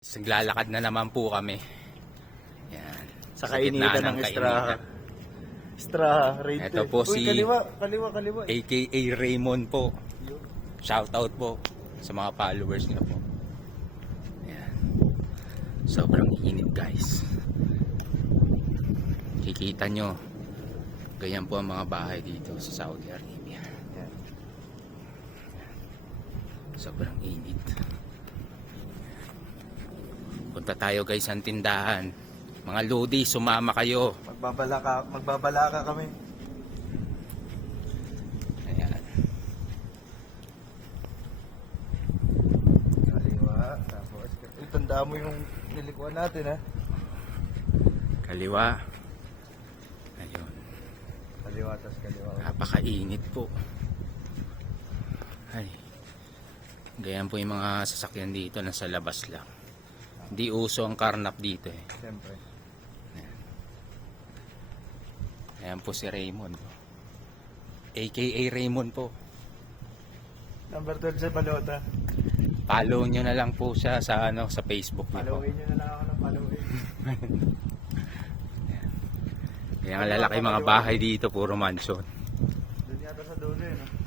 Naglalakad na naman po kami. Yan. Sa kainitan ng Extra rate. Ito po si kaliwa. AKA Raymond po. Shout out po sa mga followers niya po. Yan. Sobrang init guys. Kikita nyo. Ganyan po ang mga bahay dito sa Saudi Arabia. Yan. Sobrang init. Punta tayo guys ang tindahan. Mga lodi, sumama kayo. Magbabalaka kami. Ayan. Kaliwa, tapos tandaan mo yung nilikuan natin ha. Kaliwa. Ayun. Kaliwa, tapos kaliwa. Napakainit po. Ay. Ganyan po yung mga sasakyan dito, nasa labas lang. Di uso ang karnap dito eh. Siyempre. Ayan po si Raymond. AKA Raymond po. Number 12 sa Balota. Follow nyo na lang po siya sa sa Facebook niyo po. Followin nyo na lang ako ng followin. Kaya ang lalaki mga bahay dito, puro mansion. Doon yata sa dulo eh. No?